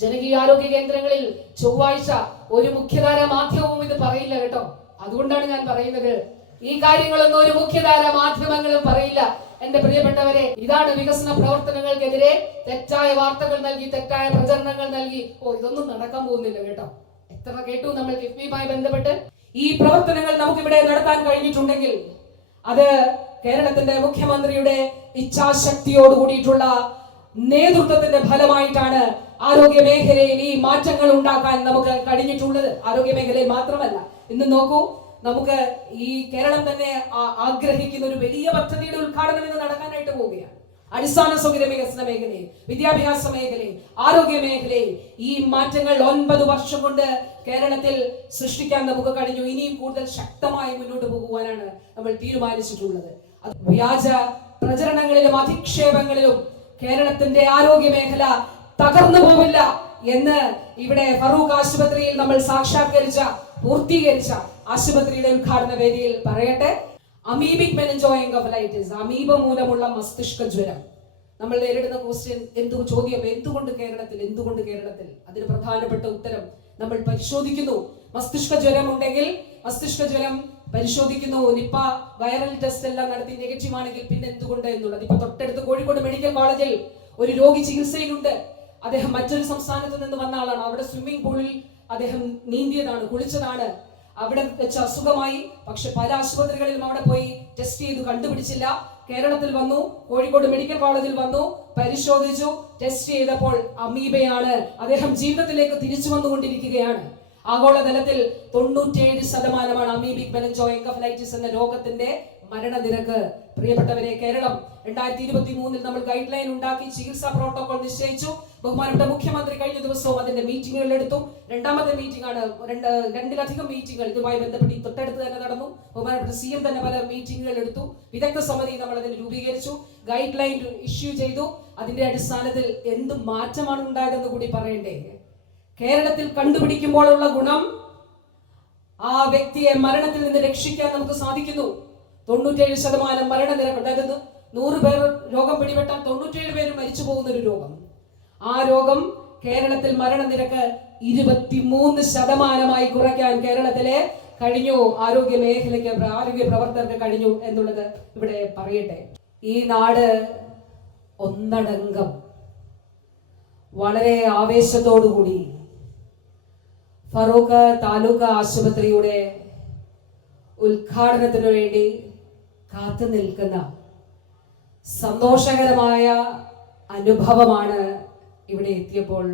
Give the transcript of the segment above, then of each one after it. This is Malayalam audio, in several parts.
ജനകീയ ആരോഗ്യ കേന്ദ്രങ്ങളിൽ ചൊവ്വാഴ്ച ഒരു മുഖ്യധാര മാധ്യമവും ഇത് പറയില്ല കേട്ടോ. അതുകൊണ്ടാണ് ഞാൻ പറയുന്നത്, ഈ കാര്യങ്ങളൊന്നും ഒരു മുഖ്യധാര മാധ്യമങ്ങളും പറയില്ല. എന്റെ പ്രിയപ്പെട്ടവരെ, ഇതാണ് വികസന പ്രവർത്തനങ്ങൾക്കെതിരെ തെറ്റായ വാർത്തകൾ നൽകി, തെറ്റായ പ്രചരണങ്ങൾ നൽകി ഇതൊന്നും നടക്കാൻ പോകുന്നില്ല കേട്ടോ. എത്ര കേട്ടു നമ്മൾ കിഫ്ബിയുമായി ബന്ധപ്പെട്ട്. ഈ പ്രവർത്തനങ്ങൾ നമുക്കിവിടെ നടത്താൻ കഴിഞ്ഞിട്ടുണ്ടെങ്കിൽ അത് കേരളത്തിന്റെ മുഖ്യമന്ത്രിയുടെ ഇച്ഛാശക്തിയോട് കൂടിയിട്ടുള്ള നേതൃത്വത്തിന്റെ ഫലമായിട്ടാണ് ആരോഗ്യ മേഖലയിൽ ഈ മാറ്റങ്ങൾ ഉണ്ടാക്കാൻ നമുക്ക് കഴിഞ്ഞിട്ടുള്ളത്. ആരോഗ്യ മേഖലയിൽ മാത്രമല്ല, ഇന്ന് നോക്കൂ, നമുക്ക് ഈ കേരളം തന്നെ ആഗ്രഹിക്കുന്ന ഒരു വലിയ പദ്ധതിയുടെ ഉദ്ഘാടനം ഇന്ന് നടക്കാനായിട്ട് പോവുകയാണ്. അടിസ്ഥാന സൗകര്യ വികസന മേഖലയിൽ, വിദ്യാഭ്യാസ മേഖലയിൽ, ആരോഗ്യ മേഖലയിൽ ഈ മാറ്റങ്ങൾ 9 വർഷം കൊണ്ട് കേരളത്തിൽ സൃഷ്ടിക്കാൻ നമുക്ക് കഴിഞ്ഞു. ഇനിയും കൂടുതൽ ശക്തമായി മുന്നോട്ട് പോകുവാനാണ് നമ്മൾ തീരുമാനിച്ചിട്ടുള്ളത്. വ്യാജ പ്രചരണങ്ങളിലും അധിക്ഷേപങ്ങളിലും കേരളത്തിന്റെ ആരോഗ്യ മേഖല തകർന്നു പോവില്ല എന്ന് ഇവിടെ ഫറൂഖ് ആശുപത്രിയിൽ നമ്മൾ പൂർത്തീകരിച്ച ആശുപത്രിയുടെ ഉദ്ഘാടന വേദിയിൽ പറയട്ടെ. അമീബിക് മെനിഞ്ചോഎൻകഫലൈറ്റിസ്, അമീബ മൂലമുള്ള മസ്തിഷ്ക ജ്വരം. നമ്മൾ നേരിടുന്ന ചോദ്യം എന്തുകൊണ്ട് കേരളത്തിൽ? അതിന് പ്രധാനപ്പെട്ട ഉത്തരം നമ്മൾ പരിശോധിക്കുന്നു. മസ്തിഷ്ക ജ്വരം ഉണ്ടെങ്കിൽ മസ്തിഷ്ക ജ്വരം പരിശോധിക്കുന്നു. നിപ്പ വൈറൽ ടെസ്റ്റ് എല്ലാം നടത്തി നെഗറ്റീവ് ആണെങ്കിൽ പിന്നെ എന്തുകൊണ്ട് എന്നുള്ളത്. ഇപ്പൊ തൊട്ടടുത്ത് കോഴിക്കോട് മെഡിക്കൽ കോളേജിൽ ഒരു രോഗി ചികിത്സയിലുണ്ട്. അദ്ദേഹം മറ്റൊരു സംസ്ഥാനത്ത് നിന്ന് വന്ന ആളാണ്. അവിടെ സ്വിമ്മിംഗ് പൂളിൽ അദ്ദേഹം നീന്തിയതാണ്, കുളിച്ചതാണ്. അവിടെ വെച്ച് അസുഖമായി. പക്ഷെ പല ആശുപത്രികളിലും അവിടെ പോയി ടെസ്റ്റ് ചെയ്തു, കണ്ടുപിടിച്ചില്ല. കേരളത്തിൽ വന്നു, കോഴിക്കോട് മെഡിക്കൽ കോളേജിൽ വന്നു, പരിശോധിച്ചു, ടെസ്റ്റ് ചെയ്തപ്പോൾ അമീബയാണ്. അദ്ദേഹം ജീവിതത്തിലേക്ക് തിരിച്ചു വന്നുകൊണ്ടിരിക്കുകയാണ്. ആഗോളതലത്തിൽ 97% അമീബിക് മെനിഞ്ചോഎൻകഫലൈറ്റിസ് എന്ന രോഗത്തിന്റെ മരണനിരക്ക്. പ്രിയപ്പെട്ടവരെ, കേരളം 2023 നമ്മൾ ഗൈഡ് ലൈൻ ഉണ്ടാക്കി, ചികിത്സാ പ്രോട്ടോകോൾ നിശ്ചയിച്ചു. ബഹുമാനപ്പെട്ട മുഖ്യമന്ത്രി കഴിഞ്ഞ ദിവസവും അതിന്റെ മീറ്റിംഗുകൾ എടുത്തു. രണ്ടാമത്തെ മീറ്റിംഗ് ആണ്. രണ്ടിലധികം മീറ്റിംഗുകൾ ഇതുമായി ബന്ധപ്പെട്ട് തൊട്ടടുത്ത് തന്നെ നടന്നു. ബഹുമാനപ്പെട്ട CM തന്നെ പല മീറ്റിംഗുകൾ എടുത്തു. വിദഗ്ധ സമിതി നമ്മൾ അതിന് രൂപീകരിച്ചു, ഗൈഡ് ലൈൻ ഇഷ്യൂ ചെയ്തു. അതിന്റെ അടിസ്ഥാനത്തിൽ എന്ത് മാറ്റമാണ് ഉണ്ടായതെന്ന് കൂടി പറയണ്ടേ. കേരളത്തിൽ കണ്ടുപിടിക്കുമ്പോഴുള്ള ഗുണം, ആ വ്യക്തിയെ മരണത്തിൽ നിന്ന് രക്ഷിക്കാൻ നമുക്ക് സാധിക്കുന്നു. 97% മരണനിരക്ക്. അതായത് 100 പേർ രോഗം പിടിപെട്ടാൽ 97 പേര് മരിച്ചു പോകുന്ന ഒരു രോഗം. ആ രോഗം കേരളത്തിൽ മരണനിരക്ക് 23% കുറയ്ക്കാൻ കേരളത്തിലെ കഴിഞ്ഞു. ആരോഗ്യ മേഖലയ്ക്ക്, ആരോഗ്യ പ്രവർത്തകർക്ക് കഴിഞ്ഞു എന്നുള്ളത് ഇവിടെ പറയട്ടെ. ഈ നാട് ഒന്നടങ്കം വളരെ ആവേശത്തോടുകൂടി ഫറൂഖ് താലൂക്ക് ആശുപത്രിയുടെ ഉദ്ഘാടനത്തിനു വേണ്ടി കാത്തു നിൽക്കുന്ന സന്തോഷകരമായ അനുഭവമാണ് ഇവിടെ എത്തിയപ്പോൾ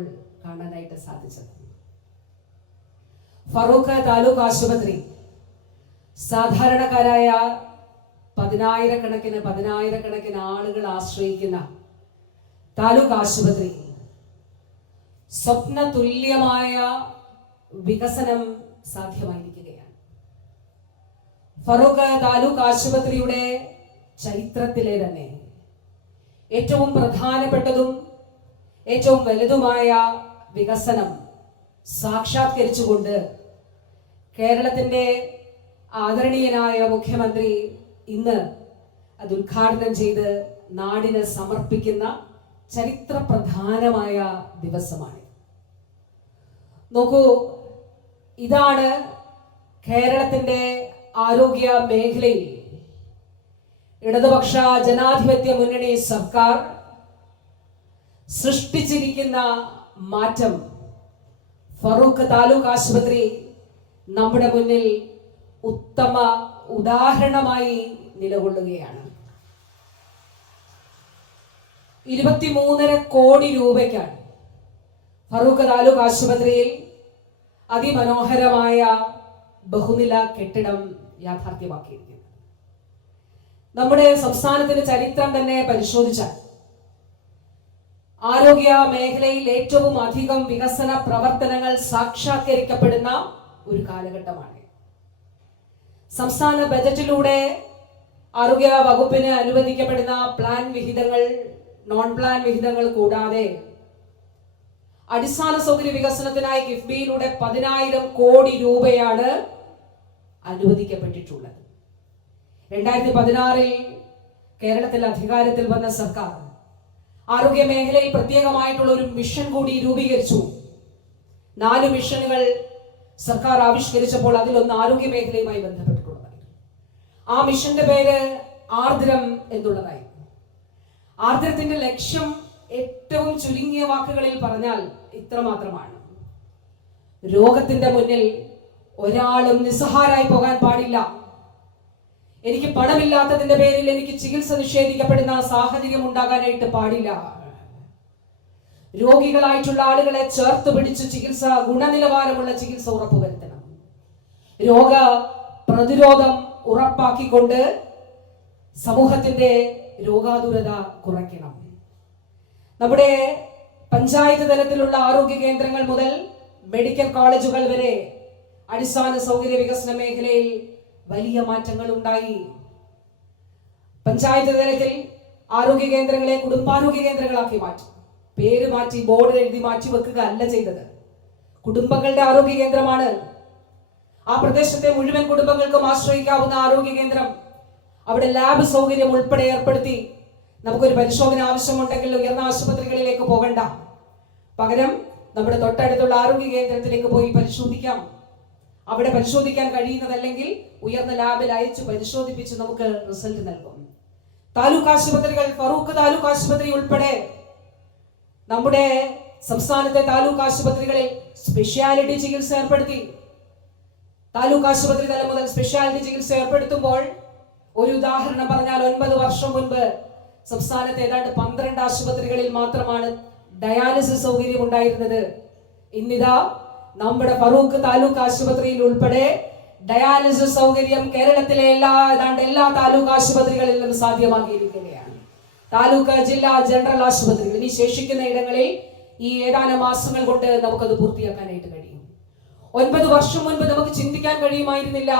കാണാനായിട്ട് സാധിച്ചത്. ഫറൂഖ് താലൂക്ക് ആശുപത്രി സാധാരണക്കാരായ പതിനായിരക്കണക്കിന് ആളുകൾ ആശ്രയിക്കുന്ന താലൂക്ക് ആശുപത്രി സ്വപ്ന തുല്യമായ വികസനം സാധ്യമായിരിക്കുകയാണ്. ഫറൂഖ് താലൂക്ക് ആശുപത്രിയുടെ ചരിത്രത്തിലെ തന്നെ ഏറ്റവും പ്രധാനപ്പെട്ടതും ഏറ്റവും വലുതുമായ വികസനം സാക്ഷാത്കരിച്ചുകൊണ്ട് കേരളത്തിന്റെ ആദരണീയനായ മുഖ്യമന്ത്രി ഇന്ന് അത് ഉദ്ഘാടനം ചെയ്ത് നാടിന് സമർപ്പിക്കുന്ന ചരിത്ര പ്രധാനമായ ദിവസമാണ്. നോക്കൂ, ഇതാണ് കേരളത്തിന്റെ ആരോഗ്യ മേഖലയിൽ ഇടതുപക്ഷ ജനാധിപത്യ മുന്നണി സർക്കാർ സൃഷ്ടിച്ചിരിക്കുന്ന മാറ്റം. ഫറൂഖ് താലൂക്ക് ആശുപത്രി നമ്മുടെ മുന്നിൽ ഉത്തമ ഉദാഹരണമായി നിലകൊള്ളുകയാണ്. 23.5 കോടി രൂപയ്ക്കാണ് ഫറൂഖ് താലൂക്ക് ആശുപത്രിയിൽ അതിമനോഹരമായ ബഹുനില കെട്ടിടം യാഥാർത്ഥ്യമാക്കിയിരിക്കുന്നത്. നമ്മുടെ സംസ്ഥാനത്തിന്റെ ചരിത്രം തന്നെ പരിശോധിച്ചാൽ ആരോഗ്യ മേഖലയിൽ ഏറ്റവും അധികം വികസന പ്രവർത്തനങ്ങൾ സാക്ഷാത്കരിക്കപ്പെടുന്ന ഒരു കാലഘട്ടമാണ്. സംസ്ഥാന ബജറ്റിലൂടെ ആരോഗ്യ വകുപ്പിന് അനുവദിക്കപ്പെടുന്ന പ്ലാൻ വിഹിതങ്ങൾ, നോൺ പ്ലാൻ വിഹിതങ്ങൾ കൂടാതെ അടിസ്ഥാന സൗകര്യ വികസനത്തിനായി കിഫ്ബിയിലൂടെ 10,000 കോടി രൂപയാണ് അനുവദിക്കപ്പെട്ടിട്ടുള്ളത്. 2016 കേരളത്തിൽ അധികാരത്തിൽ വന്ന സർക്കാർ ആരോഗ്യ മേഖലയിൽ പ്രത്യേകമായിട്ടുള്ള ഒരു മിഷൻ കൂടി രൂപീകരിച്ചു. 4 മിഷനുകൾ സർക്കാർ ആവിഷ്കരിച്ചപ്പോൾ അതിലൊന്ന് ആരോഗ്യ മേഖലയുമായി ബന്ധപ്പെട്ടിട്ടുള്ളതായിരുന്നു. ആ മിഷന്റെ പേര് ആർദ്രം എന്നുള്ളതായിരുന്നു. ആർദ്രത്തിന്റെ ലക്ഷ്യം ഏറ്റവും ചുരുങ്ങിയ വാക്കുകളിൽ പറഞ്ഞാൽ ഇത്രമാത്രമാണ്: രോഗത്തിന്റെ മുന്നിൽ ഒരാളും നിസ്സഹാരായി പോകാൻ പാടില്ല. എനിക്ക് പണമില്ലാത്തതിന്റെ പേരിൽ എനിക്ക് ചികിത്സ നിഷേധിക്കപ്പെടുന്ന സാഹചര്യം ഉണ്ടാകാനായിട്ട് പാടില്ല. രോഗികളായിട്ടുള്ള ആളുകളെ ചേർത്ത് പിടിച്ച് ചികിത്സ, ഗുണനിലവാരമുള്ള ചികിത്സ ഉറപ്പുവരുത്തണം. രോഗ പ്രതിരോധം ഉറപ്പാക്കിക്കൊണ്ട് സമൂഹത്തിന്റെ രോഗാതുരത കുറയ്ക്കണം. നമ്മുടെ പഞ്ചായത്ത് തലത്തിലുള്ള ആരോഗ്യ കേന്ദ്രങ്ങൾ മുതൽ മെഡിക്കൽ കോളേജുകൾ വരെ അടിസ്ഥാന സൗകര്യ വികസന മേഖലയിൽ വലിയ മാറ്റങ്ങൾ ഉണ്ടായി. പഞ്ചായത്ത് തലത്തിൽ ആരോഗ്യ കേന്ദ്രങ്ങളെ കുടുംബാരോഗ്യ കേന്ദ്രങ്ങളാക്കി മാറ്റി. പേര് മാറ്റി, ബോർഡ് എഴുതി മാറ്റി വെക്കുക അല്ല ചെയ്തത്. കുടുംബങ്ങളുടെ ആരോഗ്യ കേന്ദ്രമാണ്. ആ പ്രദേശത്തെ മുഴുവൻ കുടുംബങ്ങൾക്കും ആശ്രയിക്കാവുന്ന ആരോഗ്യ കേന്ദ്രം. അവിടെ ലാബ് സൗകര്യം ഉൾപ്പെടെ ഏർപ്പെടുത്തി നമുക്കൊരു പരിശോധന ആവശ്യമുണ്ടെങ്കിൽ ഉയർന്ന ആശുപത്രികളിലേക്ക് പോകണ്ട. പകരം നമ്മുടെ തൊട്ടടുത്തുള്ള ആരോഗ്യ കേന്ദ്രത്തിലേക്ക് പോയി പരിശോധിക്കാം. അവിടെ പരിശോധിക്കാൻ കഴിയുന്നതല്ലെങ്കിൽ ഉയർന്ന ലാബിൽ അയച്ചു പരിശോധിപ്പിച്ച് നമുക്ക് റിസൾട്ട് നൽകും. താലൂക്ക് ആശുപത്രികൾ, ഫറൂഖ് താലൂക്ക് ആശുപത്രി ഉൾപ്പെടെ നമ്മുടെ സംസ്ഥാനത്തെ താലൂക്ക് ആശുപത്രികളിൽ സ്പെഷ്യാലിറ്റി ചികിത്സ ഏർപ്പെടുത്തി. താലൂക്ക് ആശുപത്രി തലം മുതൽ സ്പെഷ്യാലിറ്റി ചികിത്സ ഏർപ്പെടുത്തുമ്പോൾ ഒരു ഉദാഹരണം പറഞ്ഞാൽ 9 വർഷം മുൻപ് സംസ്ഥാനത്തെ ഏതാണ്ട് 12 ആശുപത്രികളിൽ മാത്രമാണ് ഡയാലിസിസ് സൗകര്യം ഉണ്ടായിരുന്നത്. ഇന്നിതാ നമ്മുടെ ഫറൂഖ് താലൂക്ക് ആശുപത്രിയിൽ ഉൾപ്പെടെ ഡയാലിസിസ് സൗകര്യം കേരളത്തിലെ ഏതാണ്ട് എല്ലാ താലൂക്ക് ആശുപത്രികളിലും സാധ്യമാക്കിയിരിക്കുകയാണ്. താലൂക്ക്, ജില്ലാ, ജനറൽ ആശുപത്രികൾ, ഇനി ശേഷിക്കുന്ന ഇടങ്ങളിൽ ഈ ഏതാനും മാസങ്ങൾ കൊണ്ട് നമുക്കത് പൂർത്തിയാക്കാനായിട്ട് കഴിയും. 9 വർഷം മുൻപ് നമുക്ക് ചിന്തിക്കാൻ കഴിയുമായിരുന്നില്ല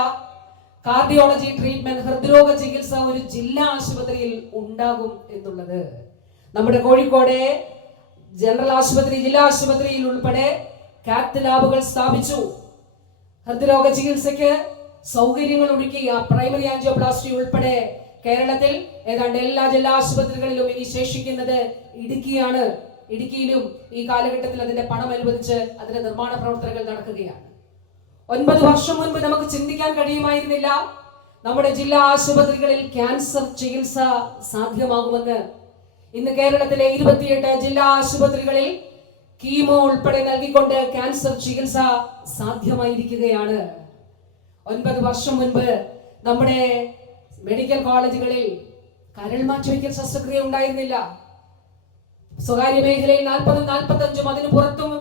കാർഡിയോളജി ട്രീറ്റ്മെന്റ്, ഹൃദ്രോഗ ചികിത്സ ഒരു ജില്ലാ ആശുപത്രിയിൽ ഉണ്ടാകും എന്നുള്ളത്. നമ്മുടെ കോഴിക്കോട് ജനറൽ ആശുപത്രി, ജില്ലാ ആശുപത്രിയിൽ ഉൾപ്പെടെ കാത്ത് ലാബുകൾ സ്ഥാപിച്ചു. ഹൃദ്രോഗ ചികിത്സയ്ക്ക് സൗകര്യങ്ങൾ ഒരുക്കി. പ്രൈമറി ആൻജിയോപ്ലാസ്റ്റി ഉൾപ്പെടെ കേരളത്തിൽ ഏതാണ്ട് എല്ലാ ജില്ലാ ആശുപത്രികളിലും ഇനി ശേഷിക്കുന്നത് ഇടുക്കിയാണ്. ഇടുക്കിയിലും ഈ കാലഘട്ടത്തിൽ അതിന്റെ പണം അനുവദിച്ച് അതിന്റെ നിർമ്മാണ പ്രവർത്തനങ്ങൾ നടക്കുകയാണ്. 9 വർഷം മുൻപ് നമുക്ക് ചിന്തിക്കാൻ കഴിയുമായിരുന്നില്ല നമ്മുടെ ജില്ലാ ആശുപത്രികളിൽ ക്യാൻസർ ചികിത്സ സാധ്യമാകുമെന്ന്. ഇന്ന് കേരളത്തിലെ 28 ജില്ലാ ആശുപത്രികളിൽ കീമോ ഉൾപ്പെടെ നൽകിക്കൊണ്ട് ക്യാൻസർ ചികിത്സ സാധ്യമായിരിക്കുകയാണ്. 9 വർഷം മുൻപ് നമ്മുടെ മെഡിക്കൽ കോളേജുകളിൽ കരൾ മാറ്റിവെക്കൽ ശസ്ത്രക്രിയ ഉണ്ടായിരുന്നില്ല. സ്വകാര്യ മേഖലയിൽ 40-45 അതിന് പുറത്തും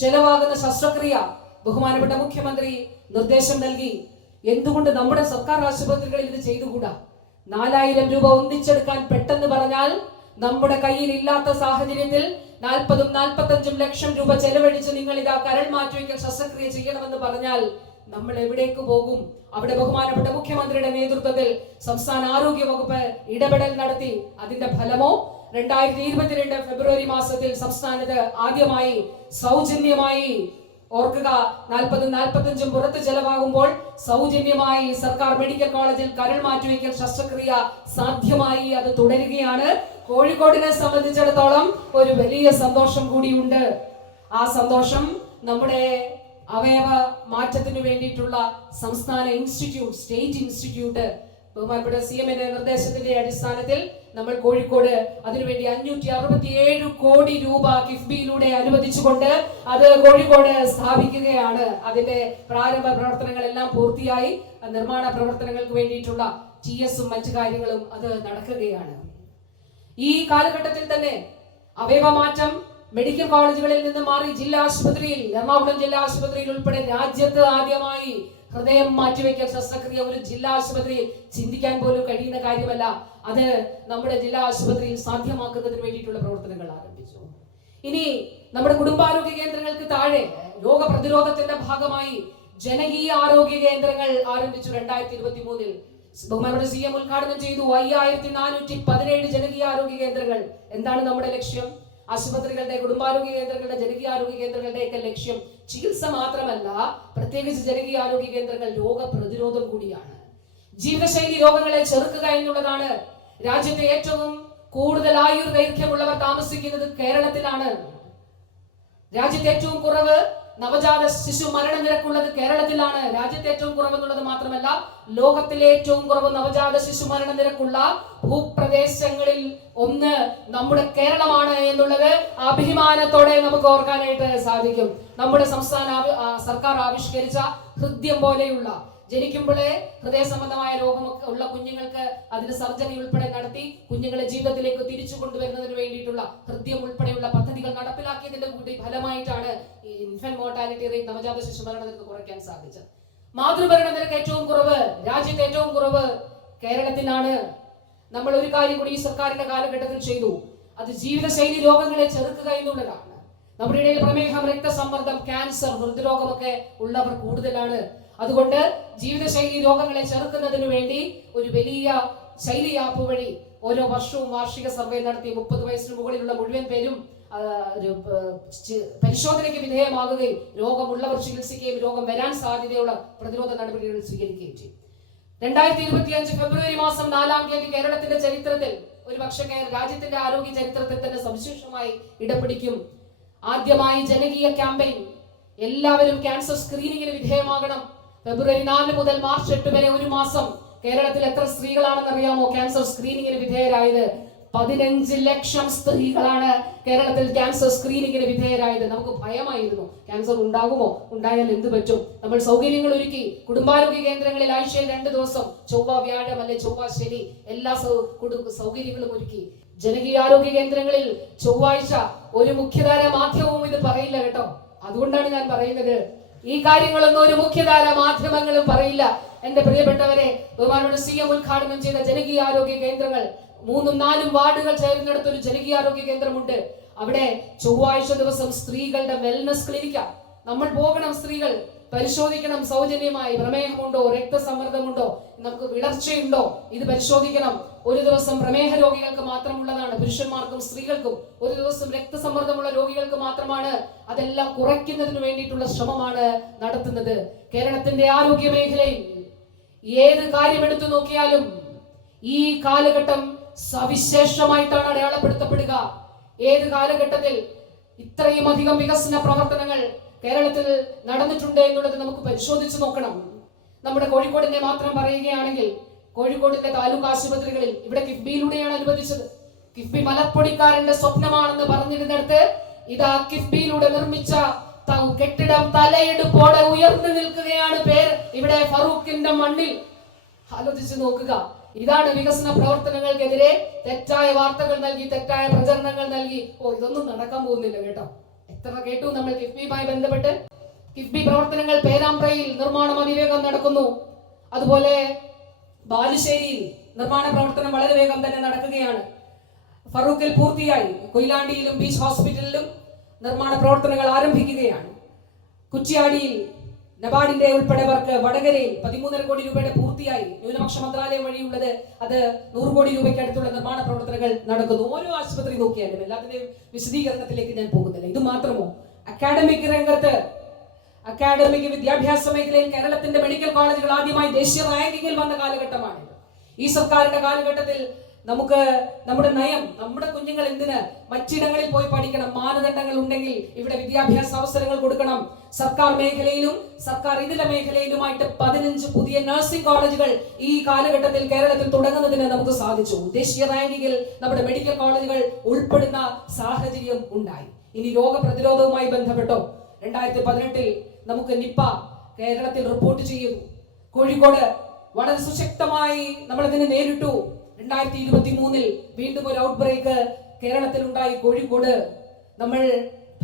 ചെലവാകുന്ന ശസ്ത്രക്രിയ ബഹുമാനപ്പെട്ട മുഖ്യമന്ത്രി നിർദ്ദേശം നൽകി. എന്തുകൊണ്ട് നമ്മുടെ സർക്കാർ ആശുപത്രികളിൽ ഇത് ചെയ്തുകൂടാ? 4000 രൂപ ഒന്നിച്ചെടുക്കാൻ പെട്ടെന്ന് പറഞ്ഞാൽ നമ്മുടെ കയ്യിൽ ഇല്ലാത്ത സാഹചര്യത്തിൽ 40-45 ലക്ഷം രൂപ ചെലവഴിച്ച് നിങ്ങൾ ഇതാ കരൾ മാറ്റിവെക്കൽ ശസ്ത്രക്രിയ ചെയ്യണമെന്ന് പറഞ്ഞാൽ നമ്മൾ എവിടേക്ക് പോകും? അവിടെ ബഹുമാനപ്പെട്ട മുഖ്യമന്ത്രിയുടെ നേതൃത്വത്തിൽ സംസ്ഥാന ആരോഗ്യ വകുപ്പ് ഇടപെടൽ നടത്തി. അതിന്റെ ഫലമോ 2022 ഫെബ്രുവരി മാസത്തിൽ സംസ്ഥാനത്ത് ആദ്യമായി സൗജന്യമായി, ഓർക്കുക, 40-45 പുറത്ത് ചെലവാകുമ്പോൾ സൗജന്യമായി സർക്കാർ മെഡിക്കൽ കോളേജിൽ കരൾ മാറ്റിവെക്കൽ ശസ്ത്രക്രിയ സാധ്യമായി. അത് തുടരുകയാണ്. കോഴിക്കോടിനെ സംബന്ധിച്ചിടത്തോളം ഒരു വലിയ സന്തോഷം കൂടിയുണ്ട്. ആ സന്തോഷം നമ്മുടെ അവയവ മാറ്റത്തിനു വേണ്ടിയിട്ടുള്ള സംസ്ഥാന ഇൻസ്റ്റിറ്റ്യൂട്ട്, സ്റ്റേറ്റ് ഇൻസ്റ്റിറ്റ്യൂട്ട്, ബഹുമാനപ്പെട്ട CM-ന്റെ നിർദ്ദേശത്തിന്റെ അടിസ്ഥാനത്തിൽ നമ്മൾ കോഴിക്കോട് അതിനുവേണ്ടി 567 കോടി രൂപ കിഫ്ബിയിലൂടെ അനുവദിച്ചുകൊണ്ട് അത് കോഴിക്കോട് സ്ഥാപിക്കുകയാണ്. അതിന്റെ പ്രാരംഭ പ്രവർത്തനങ്ങളെല്ലാം പൂർത്തിയായി. നിർമ്മാണ പ്രവർത്തനങ്ങൾക്ക് വേണ്ടിയിട്ടുള്ള TS-ഉം മറ്റു കാര്യങ്ങളും അത് നടക്കുകയാണ്. ഈ കാലഘട്ടത്തിൽ തന്നെ അവയവമാറ്റം മെഡിക്കൽ കോളേജുകളിൽ നിന്ന് മാറി ജില്ലാ ആശുപത്രിയിൽ, എറണാകുളം ജില്ലാ ആശുപത്രിയിൽ ഉൾപ്പെടെ രാജ്യത്ത് ആദ്യമായി ഹൃദയം മാറ്റിവെക്കൽ ശസ്ത്രക്രിയ ഒരു ജില്ലാ ആശുപത്രിയിൽ ചിന്തിക്കാൻ പോലും കഴിയുന്ന കാര്യമല്ല. അത് നമ്മുടെ ജില്ലാ ആശുപത്രിയിൽ സാധ്യമാക്കുന്നതിന് വേണ്ടിയിട്ടുള്ള പ്രവർത്തനങ്ങൾ ആരംഭിച്ചു. ഇനി നമ്മുടെ കുടുംബാരോഗ്യ കേന്ദ്രങ്ങൾക്ക് താഴെ രോഗപ്രതിരോധത്തിന്റെ ഭാഗമായി ജനകീയ ആരോഗ്യ കേന്ദ്രങ്ങൾ ആരംഭിച്ചു. 2023 ബഹുമാനപ്പെട്ട CM ഉദ്ഘാടനം ചെയ്തു. 5417 ജനകീയ ആരോഗ്യ കേന്ദ്രങ്ങൾ. എന്താണ് നമ്മുടെ ലക്ഷ്യം? ആശുപത്രികളുടെ, കുടുംബാരോഗ്യ കേന്ദ്രങ്ങളുടെ, ജനകീയ ആരോഗ്യ കേന്ദ്രങ്ങളുടെയൊക്കെ ലക്ഷ്യം ചികിത്സ മാത്രമല്ല, പ്രത്യേകിച്ച് ജനകീയ ആരോഗ്യ കേന്ദ്രങ്ങൾ രോഗപ്രതിരോധം കൂടിയാണ്. ജീവിതശൈലി രോഗങ്ങളെ ചെറുക്കുക എന്നുള്ളതാണ് രാജ്യത്തെ ഏറ്റവും കൂടുതൽ ആയുർദൈർഘ്യമുള്ളവർ താമസിക്കുന്നത് കേരളത്തിലാണ്. രാജ്യത്തെ ഏറ്റവും കുറവ് നവജാത ശിശു മരണനിരക്കുള്ളത് കേരളത്തിലാണ്. രാജ്യത്തെ ഏറ്റവും കുറവെന്നുള്ളത് മാത്രമല്ല, ലോകത്തിലെ ഏറ്റവും കുറവ് നവജാത ശിശു മരണനിരക്കുള്ള ഭൂപ്രദേശങ്ങളിൽ ഒന്ന് നമ്മുടെ കേരളമാണ് എന്നുള്ളത് അഭിമാനത്തോടെ നമുക്ക് ഓർക്കാനായിട്ട് സാധിക്കും. നമ്മുടെ സംസ്ഥാന സർക്കാർ ആവിഷ്കരിച്ച ഹൃദ്യം പോലെയുള്ള ജനിക്കുമ്പോഴേ ഹൃദയ സംബന്ധമായ രോഗമൊക്കെ ഉള്ള കുഞ്ഞുങ്ങൾക്ക് അതിന് സർജറി ഉൾപ്പെടെ നടത്തി കുഞ്ഞുങ്ങളെ ജീവിതത്തിലേക്ക് തിരിച്ചു കൊണ്ടുവരുന്നതിന് വേണ്ടിയിട്ടുള്ള ഹൃദയം ഉൾപ്പെടെയുള്ള പദ്ധതികൾ നടപ്പിലാക്കിയതിന്റെ കൂടി ഫലമായിട്ടാണ് ഈ ഇൻഫന്റ് മോർട്ടാലിറ്റി റേറ്റ് നവജാത ശിശു മരണ നിരക്ക് കുറയ്ക്കാൻ സാധിച്ചത്. മാതൃമരണ നിരക്ക് ഏറ്റവും കുറവ് രാജ്യത്തെ ഏറ്റവും കുറവ് കേരളത്തിലാണ്. നമ്മൾ ഒരു കാര്യം കൂടി ഈ സർക്കാരിന്റെ കാലഘട്ടത്തിൽ ചെയ്തു, അത് ജീവിതശൈലി രോഗങ്ങളെ ചെറുക്കുക എന്നുള്ളതാണ്. നമ്മുടെ ഇടയിൽ പ്രമേഹം, രക്തസമ്മർദ്ദം, ക്യാൻസർ, ഹൃദ്രോഗമൊക്കെ ഉള്ളവർ കൂടുതലാണ്. അതുകൊണ്ട് ജീവിതശൈലി രോഗങ്ങളെ ചെറുക്കുന്നതിന് വേണ്ടി ഒരു വലിയ ശൈലി ആപ്പ് വഴി ഓരോ വർഷവും വാർഷിക സർവേ നടത്തി 30 വയസ്സിന് മുകളിലുള്ള മുഴുവൻ പേരും പരിശോധനയ്ക്ക് വിധേയമാകുകയും രോഗമുള്ളവർ ചികിത്സിക്കുകയും രോഗം വരാൻ സാധ്യതയുള്ള പ്രതിരോധ നടപടികൾ സ്വീകരിക്കുകയും ചെയ്യും. 2025 ഫെബ്രുവരി മാസം 4-ാം തീയതി കേരളത്തിന്റെ ചരിത്രത്തിൽ, ഒരു പക്ഷേ രാജ്യത്തിന്റെ ആരോഗ്യ ചരിത്രത്തിൽ തന്നെ സവിശേഷമായി ഇടം പിടിക്കും. ആദ്യമായി ജനകീയ ക്യാമ്പയിൻ, എല്ലാവരും ക്യാൻസർ സ്ക്രീനിങ്ങിന് വിധേയമാകണം. ഫെബ്രുവരി 4 മുതൽ മാർച്ച് 8 വരെ ഒരു മാസം കേരളത്തിൽ എത്ര സ്ത്രീകളാണെന്ന് അറിയാമോ ക്യാൻസർ സ്ക്രീനിങ്ങിന് വിധേയരായത്? 15 ലക്ഷം സ്ത്രീകളാണ് കേരളത്തിൽ ക്യാൻസർ സ്ക്രീനിങ്ങിന് വിധേയരായത്. നമുക്ക് ഭയമായിരുന്നു, ക്യാൻസർ ഉണ്ടാകുമോ, ഉണ്ടായാൽ എന്ത് പറ്റും? നമ്മൾ സൗകര്യങ്ങൾ ഒരുക്കി. കുടുംബാരോഗ്യ കേന്ദ്രങ്ങളിൽ ആഴ്ചയിൽ 2 ദിവസം, ചൊവ്വ വ്യാഴം അല്ലെ ചൊവ്വ ശനി, എല്ലാ സൗകര്യങ്ങളും ഒരുക്കി. ജനകീയ ആരോഗ്യ കേന്ദ്രങ്ങളിൽ ചൊവ്വാഴ്ച ഒരു മുഖ്യധാര മാധ്യമവും ഇത് പറയില്ല കേട്ടോ. അതുകൊണ്ടാണ് ഞാൻ പറയുന്നത്, ഈ കാര്യങ്ങളൊന്നും ഒരു മുഖ്യധാര മാധ്യമങ്ങളും പറയില്ല. എന്റെ പ്രിയപ്പെട്ടവരെ, ബഹുമാനപ്പെട്ട CM ഉദ്ഘാടനം ചെയ്ത ജനകീയ ആരോഗ്യ കേന്ദ്രങ്ങൾ 3-4 വാർഡുകൾ ചേർന്നിടത്ത് ഒരു ജനകീയ ആരോഗ്യ കേന്ദ്രമുണ്ട്. അവിടെ ചൊവ്വാഴ്ച ദിവസം സ്ത്രീകളുടെ വെൽനസ് ക്ലിനിക്കാ. നമ്മൾ പോകണം, സ്ത്രീകൾ പരിശോധിക്കണം സൗജന്യമായി. പ്രമേഹമുണ്ടോ, രക്തസമ്മർദ്ദമുണ്ടോ, നമുക്ക് വിളർച്ചയുണ്ടോ, ഇത് പരിശോധിക്കണം. ഒരു ദിവസം പ്രമേഹ രോഗികൾക്ക് മാത്രമുള്ളതാണ്, പുരുഷന്മാർക്കും സ്ത്രീകൾക്കും. ഒരു ദിവസം രക്തസമ്മർദ്ദമുള്ള രോഗികൾക്ക് മാത്രമാണ്. അതെല്ലാം കുറയ്ക്കുന്നതിന് വേണ്ടിയിട്ടുള്ള ശ്രമമാണ് നടത്തുന്നത്. കേരളത്തിന്റെ ആരോഗ്യ മേഖലയിൽ ഏത് കാര്യം എടുത്തു നോക്കിയാലും ഈ കാലഘട്ടം സവിശേഷമായിട്ടാണ് അടയാളപ്പെടുത്തപ്പെടുക. ഏത് കാലഘട്ടത്തിൽ ഇത്രയും അധികം വികസന പ്രവർത്തനങ്ങൾ കേരളത്തിൽ നടന്നിട്ടുണ്ട് എന്നുള്ളത് നമുക്ക് പരിശോധിച്ചു നോക്കണം. നമ്മുടെ കോഴിക്കോടിനെ മാത്രം പറയുകയാണെങ്കിൽ, കോഴിക്കോടിന്റെ താലൂക്ക് ആശുപത്രികളിൽ ഇവിടെ കിഫ്ബിയിലൂടെയാണ് അനുവദിച്ചത്. കിഫ്ബി മലപ്പൊടിക്കാരന്റെ സ്വപ്നമാണെന്ന് പറഞ്ഞിരുന്നിടത്ത് ഇതാ കിഫ്ബിയിലൂടെ നിർമ്മിച്ച കെട്ടിടം തലയെടുപ്പോടെ ഉയർന്നു നിൽക്കുകയാണ്. പേര് ഇവിടെ ഫറൂഖിന്റെ മണ്ണിൽ. ആലോചിച്ച് നോക്കുക. ഇതാണ് വികസന പ്രവർത്തനങ്ങൾക്കെതിരെ തെറ്റായ വാർത്തകൾ നൽകി, തെറ്റായ പ്രചരണങ്ങൾ നൽകി, ഇതൊന്നും നടക്കാൻ പോകുന്നില്ല കേട്ടോ. എത്ര കേട്ടു നമ്മൾ കിഫ്ബിയുമായി ബന്ധപ്പെട്ട്. കിഫ്ബി പ്രവർത്തനങ്ങൾ പേരാമ്പ്രയിൽ നിർമ്മാണം അതിവേഗം നടക്കുന്നു. അതുപോലെ ബാലുശ്ശേരിയിൽ നിർമ്മാണ പ്രവർത്തനം വളരെ വേഗം തന്നെ നടക്കുകയാണ്. ഫറൂഖിൽ പൂർത്തിയായി. കൊയിലാണ്ടിയിലും ബീച്ച് ഹോസ്പിറ്റലിലും നിർമ്മാണ പ്രവർത്തനങ്ങൾ ആരംഭിക്കുകയാണ്. കുറ്റ്യാടിയിൽ നബാർഡിന്റെ ഉൾപ്പെടെ വർക്ക്, വടകരയിൽ 13.5 കോടി രൂപയുടെ പൂർത്തിയായി. ന്യൂനപക്ഷ മന്ത്രാലയം വഴിയുള്ളത് അത് 100 കോടി രൂപയ്ക്ക് അടുത്തുള്ള നിർമ്മാണ പ്രവർത്തനങ്ങൾ നടക്കുന്നു. ഓരോ ആശുപത്രി നോക്കിയാലും എല്ലാത്തിന്റെയും വിശദീകരണത്തിലേക്ക് ഞാൻ പോകുന്നില്ല. ഇത് മാത്രമോ, അക്കാഡമിക് രംഗത്ത്, അക്കാഡമിക് വിദ്യാഭ്യാസ മേഖലയിൽ കേരളത്തിന്റെ മെഡിക്കൽ കോളേജുകൾ ആദ്യമായി ദേശീയ റാങ്കിങ്ങിൽ വന്ന കാലഘട്ടമാണിത്. ഈ സർക്കാരിന്റെ കാലഘട്ടത്തിൽ നമുക്ക് നമ്മുടെ നയം, നമ്മുടെ കുഞ്ഞുങ്ങൾ എന്തിന് മറ്റിടങ്ങളിൽ പോയി പഠിക്കണം, മാനദണ്ഡങ്ങൾ ഉണ്ടെങ്കിൽ ഇവിടെ വിദ്യാഭ്യാസ അവസരങ്ങൾ കൊടുക്കണം. സർക്കാർ മേഖലയിലും സർക്കാർ ഇതര മേഖലയിലുമായിട്ട് 15 പുതിയ നഴ്സിംഗ് കോളേജുകൾ ഈ കാലഘട്ടത്തിൽ കേരളത്തിൽ തുടങ്ങുന്നതിന് നമുക്ക് സാധിച്ചു. ദേശീയ റാങ്കിങ്ങിൽ നമ്മുടെ മെഡിക്കൽ കോളേജുകൾ ഉൾപ്പെടുന്ന സാഹചര്യം ഉണ്ടായി. ഇനി രോഗപ്രതിരോധവുമായി ബന്ധപ്പെട്ടോ, 2018 നമുക്ക് നിപ്പ കേരളത്തിൽ റിപ്പോർട്ട് ചെയ്തു. കോഴിക്കോട് വളരെ സുശക്തമായി നമ്മൾ ഇതിനെ നേരിട്ടു. 2023 വീണ്ടും ഒരു ഔട്ട് ബ്രേക്ക് കേരളത്തിൽ ഉണ്ടായി. കോഴിക്കോട് നമ്മൾ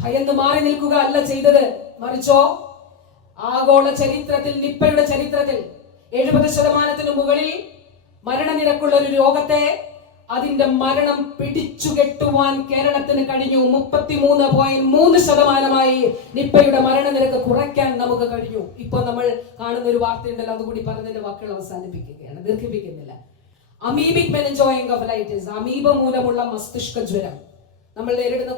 ഭയന്ന് മാറി നിൽക്കുക അല്ല ചെയ്തത്, മറിച്ചോ ആഗോള ചരിത്രത്തിൽ, നിപ്പയുടെ ചരിത്രത്തിൽ 70% മുകളിൽ മരണനിരക്കുള്ള ഒരു രോഗത്തെ, അതിന്റെ മരണം പിടിച്ചുകെട്ടുവാൻ കേരളത്തിന് കഴിഞ്ഞു. 33.3% നിപ്പയുടെ മരണനിരക്ക് കുറയ്ക്കാൻ നമുക്ക് കഴിഞ്ഞു. ഇപ്പൊ നമ്മൾ കാണുന്ന ഒരു വാർത്തയുണ്ടല്ലോ, അതുകൂടി പറഞ്ഞതിന്റെ വാക്കുകൾ അവസാനിപ്പിക്കുകയാണ്, ദീർഘിപ്പിക്കുന്നില്ല. അമീബിക് മെനിഞ്ചോഎൻകെഫലൈറ്റിസ്, അമീബ മൂലമുള്ള മസ്തിഷ്ക ജ്വരം. നമ്മൾ നേരിടുന്ന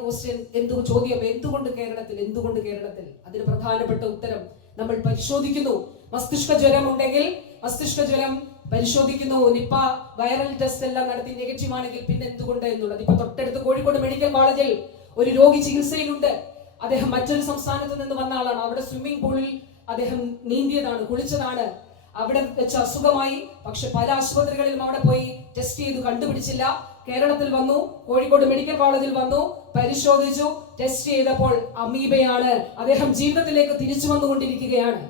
ചോദ്യം എന്തുകൊണ്ട് കേരളത്തിൽ, എന്തുകൊണ്ട് കേരളത്തിൽ? അതിന് പ്രധാനപ്പെട്ട ഉത്തരം നമ്മൾ പരിശോധിക്കുന്നു. മസ്തിഷ്ക ജ്വരം ഉണ്ടെങ്കിൽ, മസ്തിഷ്ക ജ്വരം പരിശോധിക്കുന്നു. നിപ്പ വൈറൽ ടെസ്റ്റ് എല്ലാം നടത്തി നെഗറ്റീവ് ആണെങ്കിൽ പിന്നെ എന്തുകൊണ്ട് എന്നുള്ളത്. ഇപ്പൊ തൊട്ടടുത്ത് കോഴിക്കോട് മെഡിക്കൽ കോളേജിൽ ഒരു രോഗി ചികിത്സയിലുണ്ട്. അദ്ദേഹം മറ്റൊരു സംസ്ഥാനത്ത് നിന്ന് വന്ന ആളാണ്. അവിടെ സ്വിമ്മിംഗ് പൂളിൽ അദ്ദേഹം നീന്തിയതാണ്, കുളിച്ചതാണ്. അവിടെ വെച്ച് അസുഖമായി. പക്ഷെ പല ആശുപത്രികളിലും അവിടെ പോയി ടെസ്റ്റ് ചെയ്തു, കണ്ടുപിടിച്ചില്ല. കേരളത്തിൽ വന്നു, കോഴിക്കോട് മെഡിക്കൽ കോളേജിൽ വന്നു, പരിശോധിച്ചു, ടെസ്റ്റ് ചെയ്തപ്പോൾ അമീബയാണ്. അദ്ദേഹം ജീവിതത്തിലേക്ക് തിരിച്ചു വന്നുകൊണ്ടിരിക്കുകയാണ്.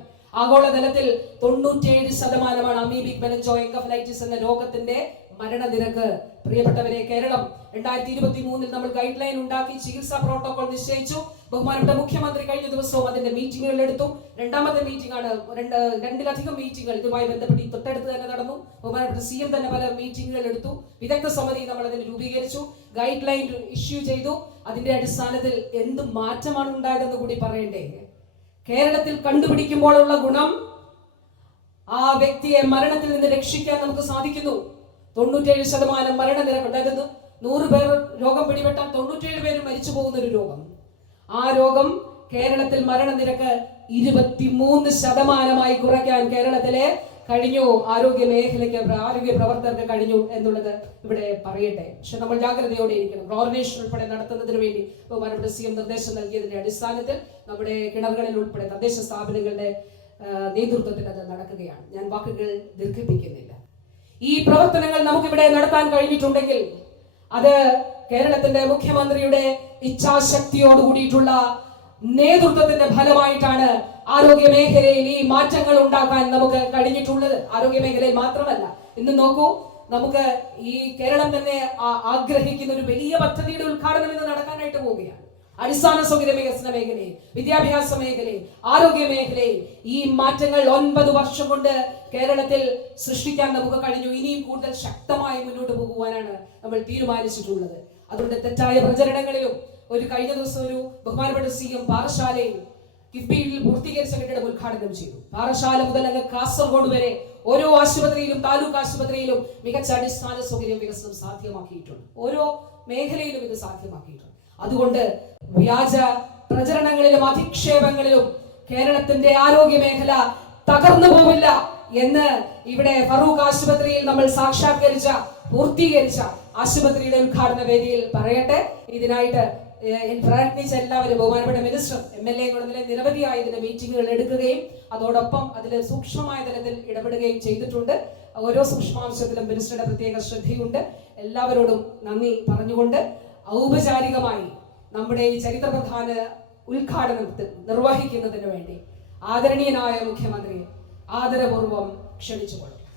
ആഗോളതലത്തിൽ 97% അമീബിക് മെനിഞ്ചോഎൻകഫലൈറ്റിസ് എന്ന രോഗത്തിന്റെ മരണനിരക്ക്. പ്രിയപ്പെട്ടവരെ, കേരളം 2023 നമ്മൾ ഗൈഡ് ലൈൻ ഉണ്ടാക്കി, ചികിത്സാ പ്രോട്ടോകോൾ നിശ്ചയിച്ചു. ബഹുമാനപ്പെട്ട മുഖ്യമന്ത്രി കഴിഞ്ഞ ദിവസവും അതിന്റെ മീറ്റിംഗുകൾ എടുത്തു. രണ്ടാമത്തെ മീറ്റിംഗ് ആണ്. രണ്ടിലധികം മീറ്റിംഗുകൾ ഇതുമായി ബന്ധപ്പെട്ട് തൊട്ടടുത്ത് തന്നെ നടന്നു. ബഹുമാനപ്പെട്ട CM തന്നെ പല മീറ്റിംഗുകൾ എടുത്തു. വിദഗ്ധ സമിതി നമ്മൾ അതിന് രൂപീകരിച്ചു, ഗൈഡ് ലൈൻ ഇഷ്യൂ ചെയ്തു. അതിന്റെ അടിസ്ഥാനത്തിൽ എന്ത് മാറ്റമാണ് ഉണ്ടായതെന്ന് കൂടി പറയണ്ടേ. കേരളത്തിൽ കണ്ടുപിടിക്കുമ്പോഴുള്ള ഗുണം, ആ വ്യക്തിയെ മരണത്തിൽ നിന്ന് രക്ഷിക്കാൻ നമുക്ക് സാധിക്കുന്നു. 97% മരണനിരക്ക്. അതായത് 100 പേർ രോഗം പിടിപെട്ടാൽ 97 പേര് മരിച്ചു പോകുന്ന ഒരു രോഗം. ആ രോഗം കേരളത്തിൽ മരണനിരക്ക് 23% കുറയ്ക്കാൻ കേരളത്തിലെ കഴിഞ്ഞു. ആരോഗ്യ മേഖലയ്ക്ക്, ആരോഗ്യ പ്രവർത്തകർക്ക് കഴിഞ്ഞു എന്നുള്ളത് ഇവിടെ പറയട്ടെ. പക്ഷെ നമ്മൾ ജാഗ്രതയോടെ ഇരിക്കണം. ക്ലോറിനേഷൻ ഉൾപ്പെടെ നടത്തുന്നതിന് വേണ്ടി ബഹുമാനപ്പെട്ട CM നിർദ്ദേശം നൽകിയതിന്റെ അടിസ്ഥാനത്തിൽ നമ്മുടെ കിണറുകളിൽ ഉൾപ്പെടെ തദ്ദേശ സ്ഥാപനങ്ങളുടെ നേതൃത്വത്തിൽ അത് നടക്കുകയാണ്. ഞാൻ വാക്കുകൾ ദീർഘിപ്പിക്കുന്നില്ല. ഈ പ്രവർത്തനങ്ങൾ നമുക്കിവിടെ നടത്താൻ കഴിഞ്ഞിട്ടുണ്ടെങ്കിൽ അത് കേരളത്തിന്റെ മുഖ്യമന്ത്രിയുടെ ഇച്ഛാശക്തിയോട് കൂടിയിട്ടുള്ള നേതൃത്വത്തിന്റെ ഫലമായിട്ടാണ് ആരോഗ്യ മേഖലയിൽ ഈ മാറ്റങ്ങൾ ഉണ്ടാക്കാൻ നമുക്ക് കഴിഞ്ഞിട്ടുള്ളത്. ആരോഗ്യ മേഖലയിൽ മാത്രമല്ല, ഇന്ന് നോക്കൂ, നമുക്ക് ഈ കേരളം തന്നെ ആഗ്രഹിക്കുന്ന ഒരു വലിയ പദ്ധതിയുടെ ഉദ്ഘാടനം ഇന്ന് നടക്കാനായിട്ട് പോവുകയാണ്. അടിസ്ഥാന സൗകര്യ വികസന മേഖലയിൽ, വിദ്യാഭ്യാസ മേഖലയിൽ, ആരോഗ്യ മേഖലയിൽ ഈ മാറ്റങ്ങൾ 9 വർഷം കൊണ്ട് കേരളത്തിൽ സൃഷ്ടിക്കാൻ നമുക്ക് കഴിഞ്ഞു. ഇനിയും കൂടുതൽ ശക്തമായി മുന്നോട്ട് പോകുവാനാണ് നമ്മൾ തീരുമാനിച്ചിട്ടുള്ളത്. അതുകൊണ്ട് തെറ്റായ പ്രചരണങ്ങളിലും, ഒരു കഴിഞ്ഞ ദിവസം ഒരു ബഹുമാനപ്പെട്ട CM പാറശാലയിൽ കിഫ്ബിയിൽ പൂർത്തീകരിച്ച കെട്ടിടം ഉദ്ഘാടനം ചെയ്തു. പാറശാല മുതൽ അങ്ങ് കാസർഗോഡ് വരെ ഓരോ ആശുപത്രിയിലും, താലൂക്ക് ആശുപത്രിയിലും മികച്ച അടിസ്ഥാന സൗകര്യ വികസനം സാധ്യമാക്കിയിട്ടുണ്ട്. ഓരോ മേഖലയിലും ഇത് സാധ്യമാക്കിയിട്ടുണ്ട്. അതുകൊണ്ട് വ്യാജ പ്രചരണങ്ങളിലും അധിക്ഷേപങ്ങളിലും കേരളത്തിന്റെ ആരോഗ്യ മേഖല തകർന്നു പോവില്ല എന്ന് ഇവിടെ ഫറൂഖ് ആശുപത്രിയിൽ നമ്മൾ സാക്ഷാത്കരിച്ച, പൂർത്തീകരിച്ച ആശുപത്രിയുടെ ഉദ്ഘാടന വേദിയിൽ പറയട്ടെ. ഇതിനായിട്ട് പ്രയത്നിച്ച എല്ലാവരും, ബഹുമാനപ്പെട്ട മിനിസ്റ്റർ, MLA എന്നുള്ള നിലയിൽ നിരവധിയായ ഇതിന്റെ മീറ്റിംഗുകൾ എടുക്കുകയും അതോടൊപ്പം അതിൽ സൂക്ഷ്മമായ തലത്തിൽ ഇടപെടുകയും ചെയ്തിട്ടുണ്ട്. ഓരോ സൂക്ഷ്മാംശത്തിലും മിനിസ്റ്ററുടെ പ്രത്യേക ശ്രദ്ധയുണ്ട്. എല്ലാവരോടും നന്ദി പറഞ്ഞുകൊണ്ട് ഔപചാരികമായി നമ്മുടെ ഈ ചരിത്രപ്രധാന ഉദ്ഘാടനത്തിൽ നിർവഹിക്കുന്നതിന് വേണ്ടി ആദരണീയനായ മുഖ്യമന്ത്രിയെ ആദരപൂർവ്വം ക്ഷണിച്ചുകൊള്ളു.